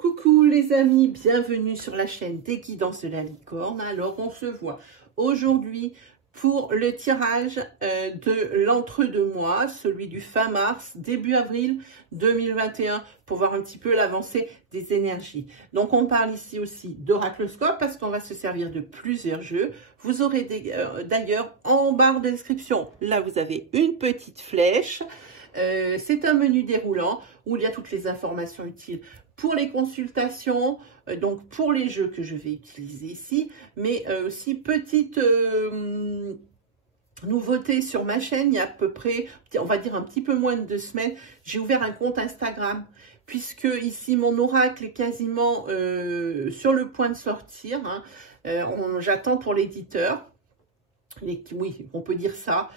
Coucou les amis, bienvenue sur la chaîne des guidances de la licorne. Alors on se voit aujourd'hui pour le tirage de l'entre-deux-mois, celui du fin mars, début avril 2021, pour voir un petit peu l'avancée des énergies. Donc on parle ici aussi d'oracloscope parce qu'on va se servir de plusieurs jeux. Vous aurez d'ailleurs en barre de description, là vous avez une petite flèche. C'est un menu déroulant où il y a toutes les informations utiles pour les consultations, donc pour les jeux que je vais utiliser ici, mais aussi petite nouveauté sur ma chaîne. Il y a à peu près, on va dire un petit peu moins de 2 semaines, j'ai ouvert un compte Instagram, puisque ici mon oracle est quasiment sur le point de sortir, hein. J'attends pour l'éditeur. Oui, on peut dire ça.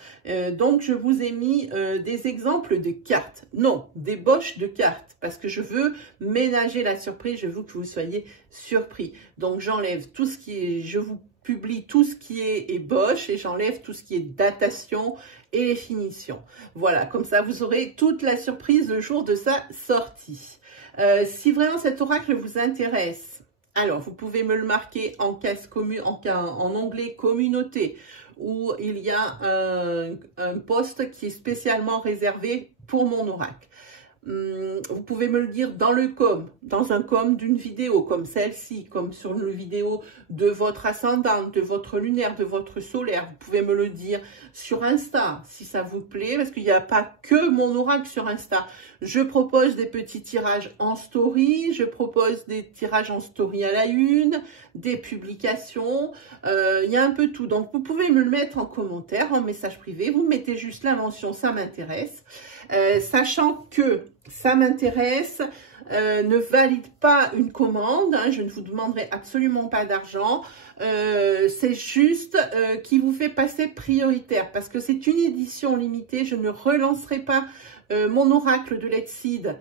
Donc, je vous ai mis des exemples de cartes. Non, des boches de cartes. Parce que je veux ménager la surprise. Je veux que vous soyez surpris. Donc, j'enlève tout ce qui est... Je vous publie tout ce qui est ébauche et j'enlève tout ce qui est datation et les finitions. Voilà, comme ça, vous aurez toute la surprise le jour de sa sortie. Si vraiment cet oracle vous intéresse, alors, vous pouvez me le marquer en onglet communauté, où il y a un post qui est spécialement réservé pour mon oracle. Vous pouvez me le dire dans un com d'une vidéo comme celle-ci, comme sur une vidéo de votre ascendant, de votre lunaire, de votre solaire. Vous pouvez me le dire sur Insta si ça vous plaît, parce qu'il n'y a pas que mon oracle sur Insta. Je propose des petits tirages en story, je propose des tirages en story à la une, des publications, il y a un peu tout. Donc vous pouvez me le mettre en commentaire, en message privé, vous mettez juste la mention « ça m'intéresse ». Sachant que ça m'intéresse, ne valide pas une commande, hein, je ne vous demanderai absolument pas d'argent, c'est juste qui vous fait passer prioritaire parce que c'est une édition limitée. Je ne relancerai pas mon oracle de Let's Seed,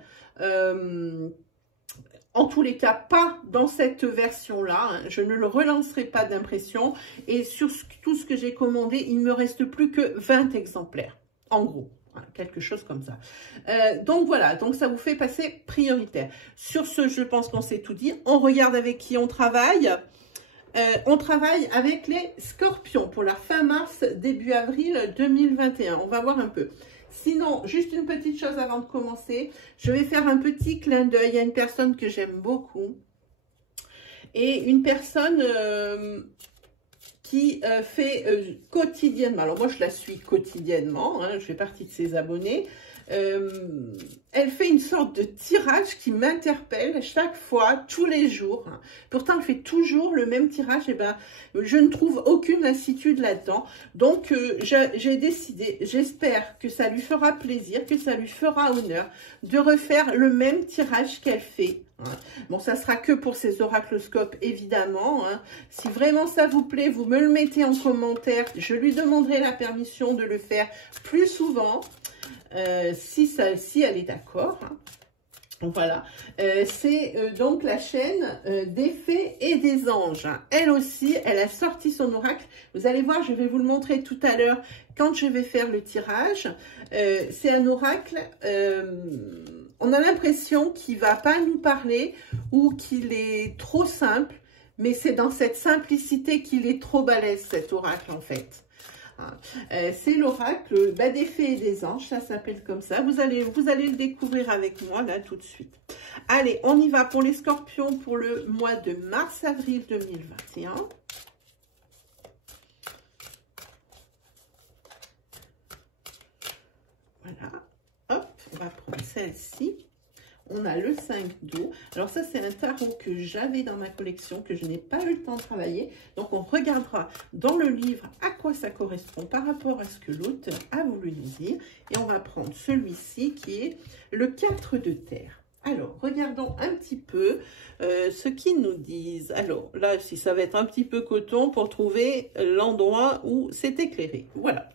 en tous les cas pas dans cette version-là, hein. Je ne le relancerai pas d'impression et sur tout ce que j'ai commandé, il ne me reste plus que 20 exemplaires, en gros. Quelque chose comme ça. Donc voilà, donc ça vous fait passer prioritaire. Sur ce, je pense qu'on s'est tout dit. On regarde avec qui on travaille. On travaille avec les scorpions pour la fin mars, début avril 2021. On va voir un peu. Sinon, juste une petite chose avant de commencer. Je vais faire un petit clin d'œil à une personne que j'aime beaucoup. Et une personne... qui fait quotidiennement, alors moi je la suis quotidiennement, hein, je fais partie de ses abonnés, elle fait une sorte de tirage qui m'interpelle chaque fois, tous les jours, hein. Pourtant elle fait toujours le même tirage, et ben je ne trouve aucune lassitude là-dedans, donc j'ai décidé, j'espère que ça lui fera plaisir, que ça lui fera honneur de refaire le même tirage qu'elle fait. Bon, ça sera que pour ces oracloscopes, évidemment, hein. Si vraiment ça vous plaît, vous me le mettez en commentaire. Je lui demanderai la permission de le faire plus souvent, si elle est d'accord, hein. Voilà, c'est donc la chaîne des fées et des anges. Elle aussi, elle a sorti son oracle. Vous allez voir, je vais vous le montrer tout à l'heure quand je vais faire le tirage. C'est un oracle, on a l'impression qu'il ne va pas nous parler ou qu'il est trop simple, mais c'est dans cette simplicité qu'il est trop balèze, cet oracle en fait. C'est l'oracle des fées et des anges, ça s'appelle comme ça. Vous allez le découvrir avec moi là tout de suite. Allez, on y va pour les scorpions pour le mois de mars-avril 2021. Voilà, hop, on va prendre celle-ci. On a le 5 d'eau. Alors ça, c'est un tarot que j'avais dans ma collection, que je n'ai pas eu le temps de travailler. Donc, on regardera dans le livre à quoi ça correspond par rapport à ce que l'auteur a voulu nous dire. Et on va prendre celui-ci qui est le 4 de terre. Alors, regardons un petit peu ce qu'ils nous disent. Alors, là, si ça va être un petit peu coton pour trouver l'endroit où c'est éclairé. Voilà.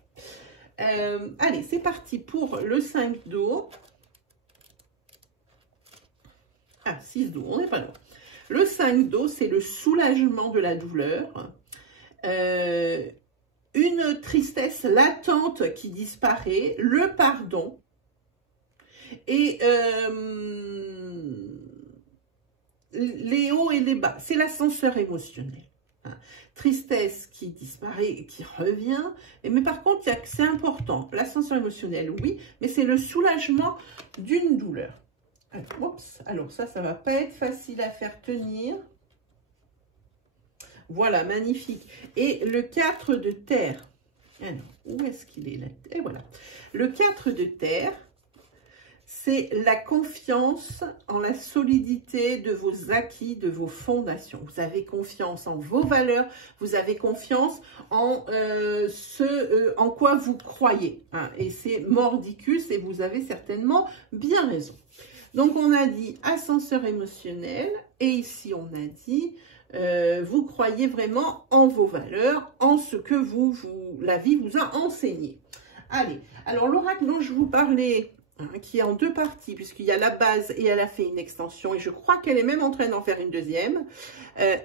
Allez, c'est parti pour le 5 d'eau. Ah, 6 d'eau, on n'est pas loin. Le 5 d'eau, c'est le soulagement de la douleur. Une tristesse latente qui disparaît. Le pardon. Et les hauts et les bas. C'est l'ascenseur émotionnel. Hein. Tristesse qui disparaît, qui revient. Mais par contre, c'est important. L'ascenseur émotionnel, oui, mais c'est le soulagement d'une douleur. Alors ça va pas être facile à faire tenir. Voilà, magnifique. Et le 4 de terre. Alors, où est-ce qu'il est là? Et voilà. Le 4 de terre, c'est la confiance en la solidité de vos acquis, de vos fondations. Vous avez confiance en vos valeurs, vous avez confiance en en quoi vous croyez. Hein. Et c'est mordicus et vous avez certainement bien raison. Donc, on a dit ascenseur émotionnel et ici, on a dit vous croyez vraiment en vos valeurs, en ce que la vie vous a enseigné. Allez, alors l'oracle dont je vous parlais, hein, qui est en deux parties, puisqu'il y a la base et elle a fait une extension, et je crois qu'elle est même en train d'en faire une deuxième,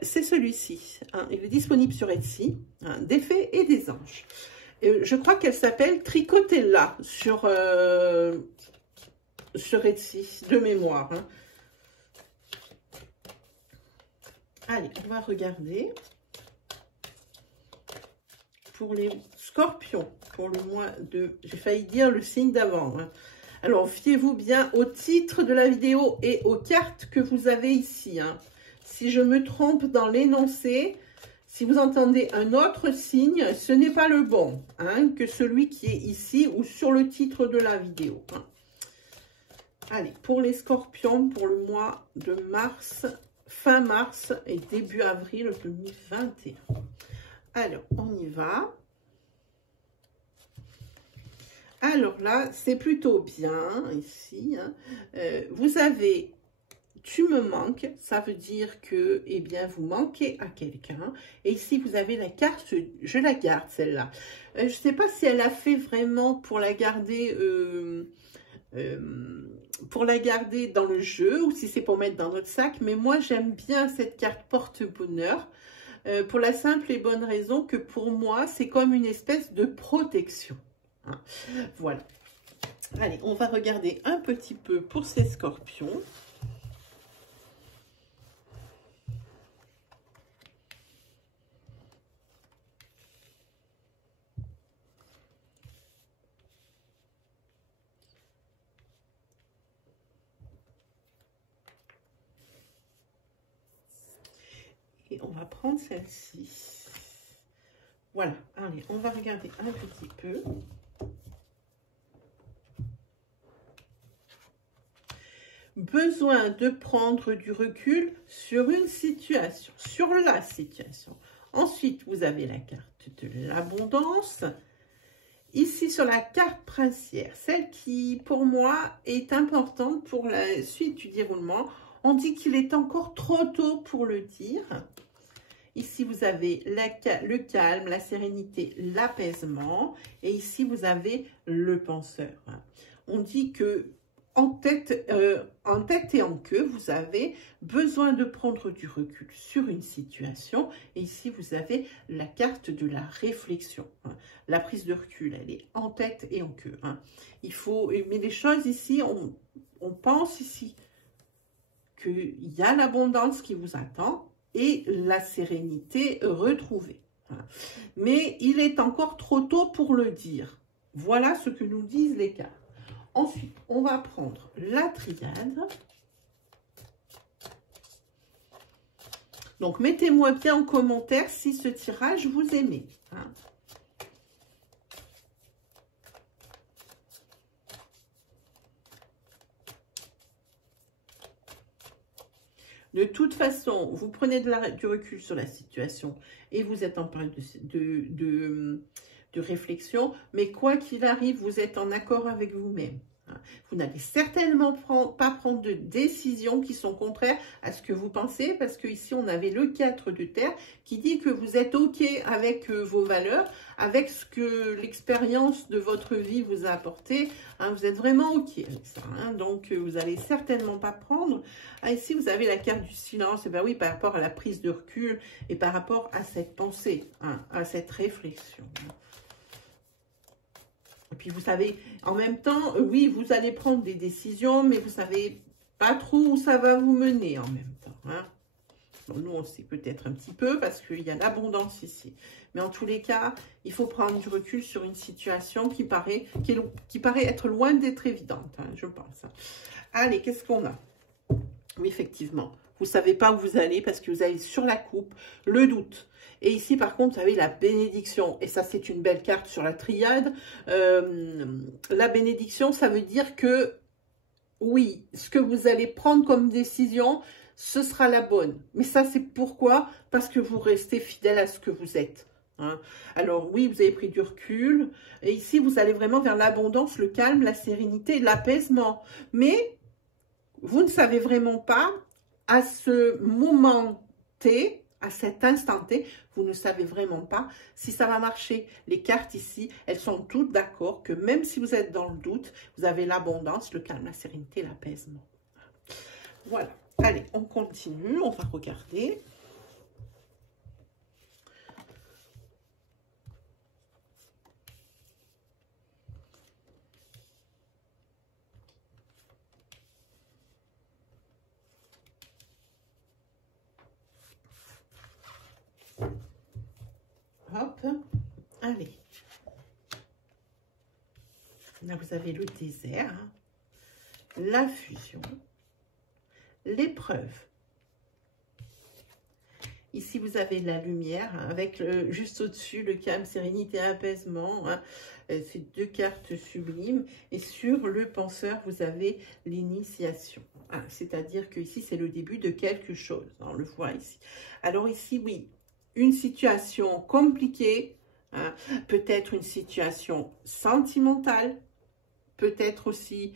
c'est celui-ci. Hein, il est disponible sur Etsy, hein, des fées et des anges. Je crois qu'elle s'appelle Tricotella sur Etsy, de mémoire. Hein. Allez, on va regarder pour les scorpions, pour le mois de... J'ai failli dire le signe d'avant. Hein. Alors, fiez-vous bien au titre de la vidéo et aux cartes que vous avez ici. Hein. Si je me trompe dans l'énoncé, si vous entendez un autre signe, ce n'est pas le bon hein, que celui qui est ici ou sur le titre de la vidéo. Hein. Allez, pour les scorpions, pour le mois de mars... fin mars et début avril 2021. Alors, on y va. Alors là, c'est plutôt bien ici. Hein. Vous avez « tu me manques », ça veut dire que, eh bien, vous manquez à quelqu'un. Et ici, vous avez la carte, je la garde celle-là. Je ne sais pas si elle a fait vraiment pour la garder... dans le jeu ou si c'est pour mettre dans notre sac, mais moi j'aime bien cette carte porte-bonheur pour la simple et bonne raison que pour moi c'est comme une espèce de protection. Hein. Voilà. Allez, on va regarder un petit peu pour ces scorpions. Et on va prendre celle-ci. Voilà, allez, on va regarder un petit peu. Besoin de prendre du recul sur une situation, sur la situation. Ensuite, vous avez la carte de l'abondance. Ici, sur la carte princière, celle qui, pour moi, est importante pour la suite du déroulement. On dit qu'il est encore trop tôt pour le dire. Ici, vous avez le calme, la sérénité, l'apaisement. Et ici, vous avez le penseur. On dit que en tête et en queue, vous avez besoin de prendre du recul sur une situation. Et ici, vous avez la carte de la réflexion. La prise de recul, elle est en tête et en queue. Il faut, mais les choses ici, on pense ici qu'il y a l'abondance qui vous attend et la sérénité retrouvée. Mais il est encore trop tôt pour le dire. Voilà ce que nous disent les cartes. Ensuite, on va prendre la triade. Donc, mettez-moi bien en commentaire si ce tirage vous aimez. De toute façon, vous prenez du recul sur la situation et vous êtes en période de réflexion, mais quoi qu'il arrive, vous êtes en accord avec vous-même. Vous n'allez certainement pas prendre de décisions qui sont contraires à ce que vous pensez, parce qu'ici, on avait le 4 de terre qui dit que vous êtes OK avec vos valeurs, avec ce que l'expérience de votre vie vous a apporté. Vous êtes vraiment OK avec ça. Donc, vous n'allez certainement pas prendre. Ici, vous avez la carte du silence. Et bien oui, par rapport à la prise de recul et par rapport à cette pensée, à cette réflexion. Et puis, vous savez, en même temps, oui, vous allez prendre des décisions, mais vous ne savez pas trop où ça va vous mener en même temps. Hein. Bon, nous, on sait peut-être un petit peu parce qu'il y a l'abondance ici. Mais en tous les cas, il faut prendre du recul sur une situation qui paraît être loin d'être évidente, hein, je pense. Allez, qu'est-ce qu'on a? Oui, effectivement, vous ne savez pas où vous allez parce que vous avez sur la coupe le doute. Et ici, par contre, vous avez la bénédiction. Et ça, c'est une belle carte sur la triade. La bénédiction, ça veut dire que, oui, ce que vous allez prendre comme décision, ce sera la bonne. Mais ça, c'est pourquoi? Parce que vous restez fidèle à ce que vous êtes. Hein. Alors, oui, vous avez pris du recul. Et ici, vous allez vraiment vers l'abondance, le calme, la sérénité, l'apaisement. Mais vous ne savez vraiment pas, à ce moment T, à cet instant T, vous ne savez vraiment pas si ça va marcher. Les cartes ici, elles sont toutes d'accord que même si vous êtes dans le doute, vous avez l'abondance, le calme, la sérénité, l'apaisement. Voilà. Allez, on continue, on va regarder. Hop, allez. Là, vous avez le désert, hein, la fusion, l'épreuve. Ici, vous avez la lumière, hein, avec juste au-dessus le calme, sérénité, apaisement. Hein, ces deux cartes sublimes. Et sur le penseur, vous avez l'initiation. Hein, c'est-à-dire que ici, c'est le début de quelque chose. On le voit ici. Alors ici, oui, une situation compliquée, hein, peut-être une situation sentimentale, peut-être aussi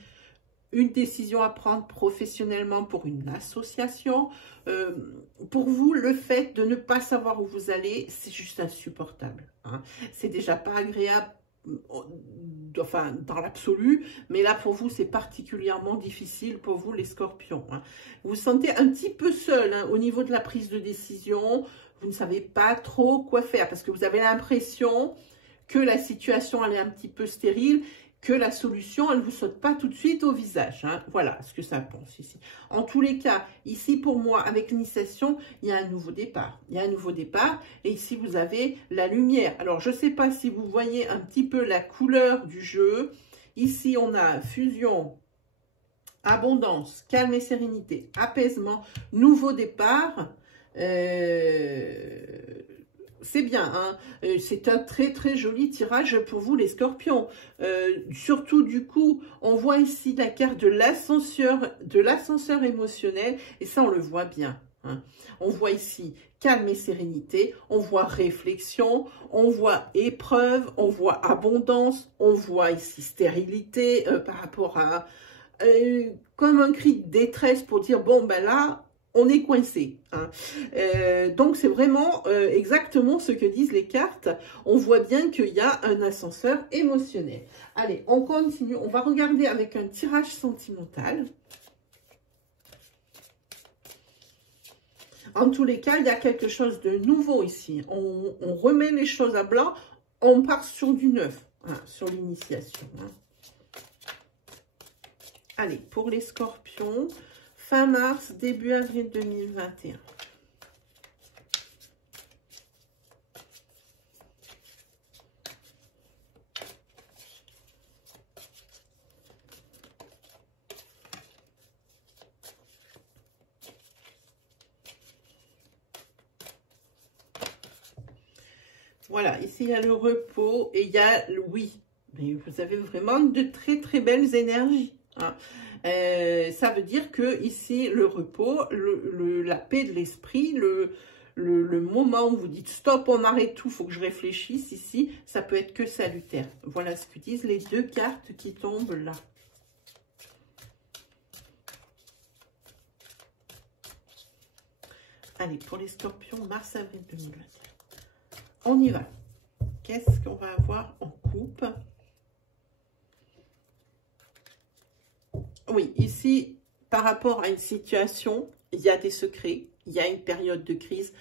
une décision à prendre professionnellement pour une association. Pour vous, le fait de ne pas savoir où vous allez, c'est juste insupportable. Hein. C'est déjà pas agréable, enfin, dans l'absolu, mais là, pour vous, c'est particulièrement difficile pour vous, les scorpions. Hein. Vous vous sentez un petit peu seul, hein, au niveau de la prise de décision. Vous ne savez pas trop quoi faire parce que vous avez l'impression que la situation, elle est un petit peu stérile, que la solution, elle ne vous saute pas tout de suite au visage. Hein. Voilà ce que ça pense ici. En tous les cas, ici pour moi, avec l'initiation, il y a un nouveau départ. Il y a un nouveau départ et ici, vous avez la lumière. Alors, je ne sais pas si vous voyez un petit peu la couleur du jeu. Ici, on a fusion, abondance, calme et sérénité, apaisement, nouveau départ. C'est bien, hein. C'est un très très joli tirage pour vous les scorpions. Surtout du coup, on voit ici la carte de l'ascenseur émotionnel et ça on le voit bien. Hein. On voit ici calme et sérénité, on voit réflexion, on voit épreuve, on voit abondance, on voit ici stérilité par rapport à comme un cri de détresse pour dire bon ben là on est coincé. Hein. Donc, c'est vraiment exactement ce que disent les cartes. On voit bien qu'il y a un ascenseur émotionnel. Allez, on continue. On va regarder avec un tirage sentimental. En tous les cas, il y a quelque chose de nouveau ici. On remet les choses à blanc. On part sur du neuf, hein, sur l'initiation. Hein. Allez, pour les scorpions... Fin mars, début avril 2021. Voilà, ici il y a le repos et il y a le oui. Mais vous avez vraiment de très très belles énergies. Hein. Ça veut dire que ici le repos, la paix de l'esprit, le moment où vous dites stop, on arrête tout, il faut que je réfléchisse ici, ça peut être que salutaire. Voilà ce que disent les deux cartes qui tombent là. Allez, pour les scorpions, mars-avril 2021. On y va. Qu'est-ce qu'on va avoir en coupe? Oui, ici, par rapport à une situation, il y a des secrets, il y a une période de crise,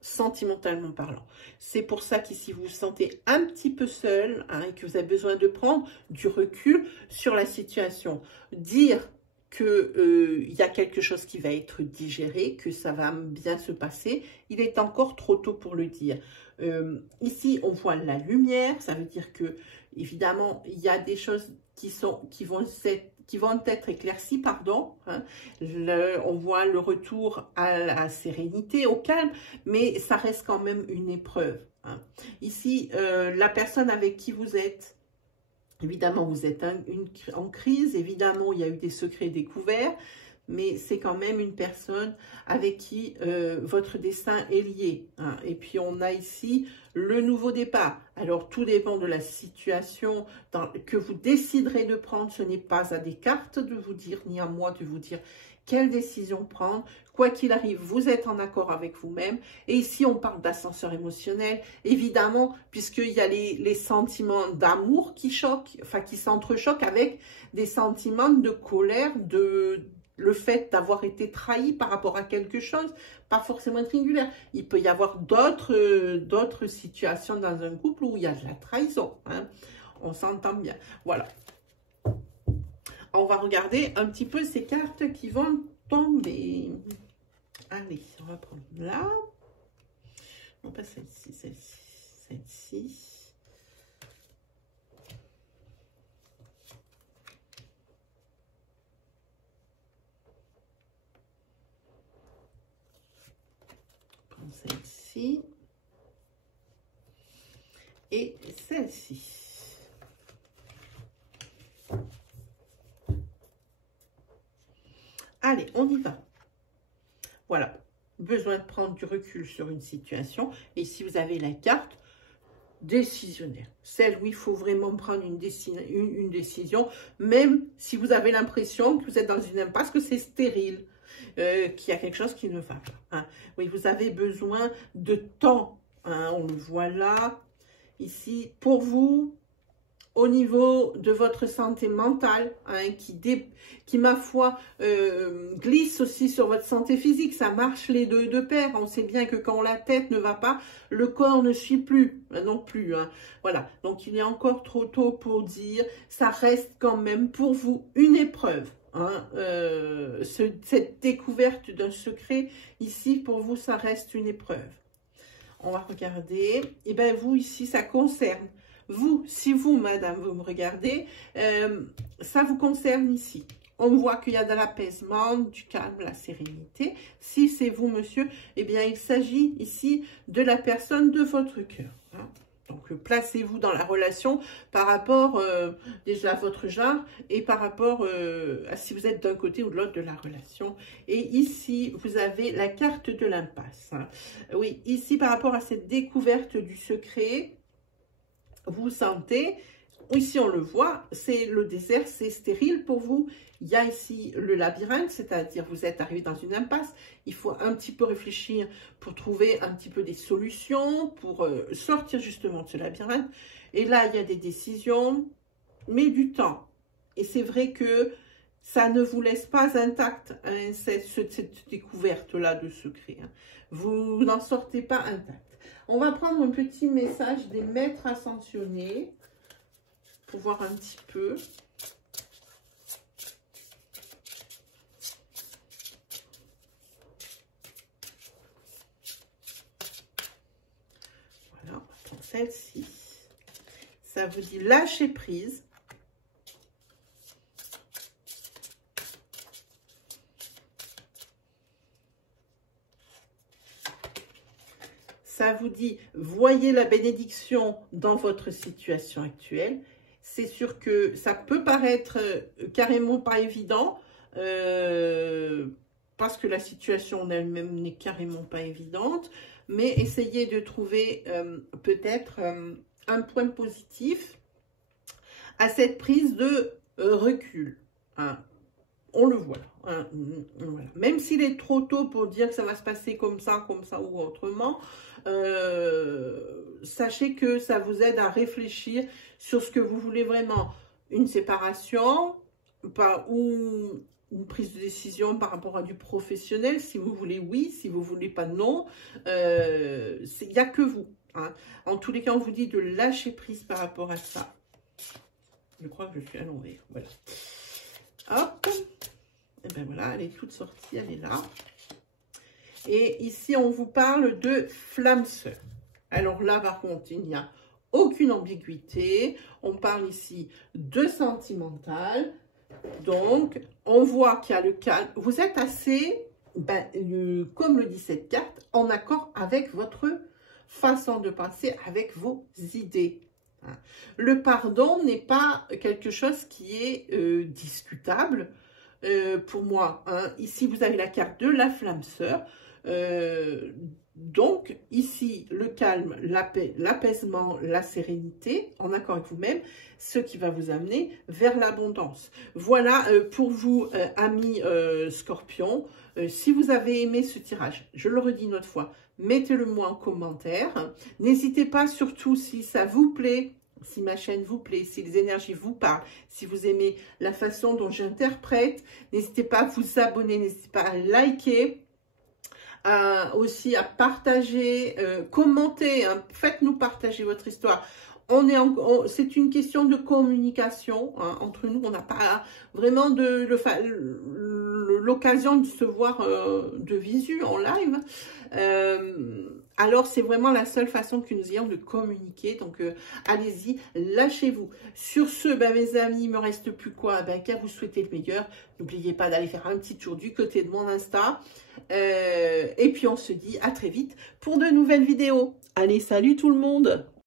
sentimentalement parlant. C'est pour ça qu'ici, vous vous sentez un petit peu seul, hein, et que vous avez besoin de prendre du recul sur la situation. Dire qu'il y a quelque chose qui va être digéré, que ça va bien se passer. Il est encore trop tôt pour le dire. Ici, on voit la lumière, ça veut dire que, évidemment, il y a des choses qui vont être éclaircies, pardon. Hein. On voit le retour à la sérénité, au calme, mais ça reste quand même une épreuve. Hein. Ici, la personne avec qui vous êtes, évidemment, vous êtes en crise, évidemment, il y a eu des secrets découverts, mais c'est quand même une personne avec qui votre destin est lié. Hein. Et puis, on a ici le nouveau départ. Alors, tout dépend de la situation que vous déciderez de prendre. Ce n'est pas à des cartes de vous dire, ni à moi de vous dire quelle décision prendre. Quoi qu'il arrive, vous êtes en accord avec vous-même. Et ici, on parle d'ascenseur émotionnel, évidemment, puisqu'il y a les sentiments d'amour qui choquent, enfin qui s'entrechoquent avec des sentiments de colère, le fait d'avoir été trahi par rapport à quelque chose, pas forcément triangulaire. Il peut y avoir d'autres situations dans un couple où il y a de la trahison. Hein. On s'entend bien. Voilà. On va regarder un petit peu ces cartes qui vont tomber. Allez, on va prendre là. Non, pas celle-ci, celle-ci, celle-ci. Celle-ci et celle-ci. Allez, on y va. Voilà, besoin de prendre du recul sur une situation. Et si vous avez la carte décisionnaire, celle où il faut vraiment prendre une décision, même si vous avez l'impression que vous êtes dans une impasse, que c'est stérile. Qu'il y a quelque chose qui ne va pas. Hein. Oui, vous avez besoin de temps. Hein, on le voit là, ici, pour vous, au niveau de votre santé mentale, hein, qui, ma foi, glisse aussi sur votre santé physique. Ça marche les deux de pair. On sait bien que quand la tête ne va pas, le corps ne suit plus, non plus. Hein. Voilà, donc il est encore trop tôt pour dire, ça reste quand même pour vous une épreuve. Hein, cette découverte d'un secret, ici, pour vous, ça reste une épreuve. On va regarder. Et bien, vous, ici, ça concerne. Vous, si vous, madame, vous me regardez, ça vous concerne ici. On voit qu'il y a de l'apaisement, du calme, la sérénité. Si c'est vous, monsieur, eh bien, il s'agit ici de la personne de votre cœur. Hein. Donc, placez-vous dans la relation par rapport déjà à votre genre et par rapport à si vous êtes d'un côté ou de l'autre de la relation. Et ici, vous avez la carte de l'impasse. Hein. Oui, ici, par rapport à cette découverte du secret, vous sentez, ici on le voit, c'est le désert, c'est stérile pour vous. Il y a ici le labyrinthe, c'est-à-dire vous êtes arrivé dans une impasse. Il faut un petit peu réfléchir pour trouver un petit peu des solutions, pour sortir justement de ce labyrinthe. Et là, il y a des décisions, mais du temps. Et c'est vrai que ça ne vous laisse pas intact, hein, cette découverte-là de secret. Hein. Vous n'en sortez pas intact. On va prendre un petit message des maîtres ascensionnés pour voir un petit peu. Voilà, celle-ci. Ça vous dit lâcher prise. Ça vous dit, voyez la bénédiction dans votre situation actuelle. C'est sûr que ça peut paraître carrément pas évident, parce que la situation en elle-même n'est carrément pas évidente, mais essayez de trouver peut-être un point positif à cette prise de recul. Hein. On le voit. Hein, voilà. Même s'il est trop tôt pour dire que ça va se passer comme ça ou autrement, sachez que ça vous aide à réfléchir sur ce que vous voulez vraiment. Une séparation ou une prise de décision par rapport à du professionnel. Si vous voulez, oui. Si vous voulez pas, non. Il n'y a que vous. Hein. En tous les cas, on vous dit de lâcher prise par rapport à ça. Je crois que je suis à l'envers. Voilà. Hop. Et ben voilà, elle est toute sortie, elle est là. Et ici, on vous parle de flamme sœur. Alors là, par contre, il n'y a aucune ambiguïté. On parle ici de sentimental. Donc, on voit qu'il y a le calme. Vous êtes assez, comme le dit cette carte, en accord avec votre façon de penser, avec vos idées. Le pardon n'est pas quelque chose qui est discutable pour moi. Ici, vous avez la carte de la flamme sœur. Donc, ici, le calme, l'apaisement, la sérénité, en accord avec vous-même, ce qui va vous amener vers l'abondance. Voilà pour vous, amis scorpions. Si vous avez aimé ce tirage, je le redis une autre fois, mettez-le moi en commentaire. N'hésitez pas, surtout si ça vous plaît, si ma chaîne vous plaît, si les énergies vous parlent, si vous aimez la façon dont j'interprète, n'hésitez pas à vous abonner, n'hésitez pas à liker. Aussi à partager, commenter, hein, faites-nous partager votre histoire. C'est une question de communication entre nous. On n'a pas vraiment l'occasion de se voir de visu en live. Alors, c'est vraiment la seule façon que nous ayons de communiquer. Donc, allez-y, lâchez-vous. Sur ce, mes amis, il me reste plus quoi? Qu'à vous souhaiter le meilleur. N'oubliez pas d'aller faire un petit tour du côté de mon Insta. Et puis, on se dit à très vite pour de nouvelles vidéos. Allez, salut tout le monde!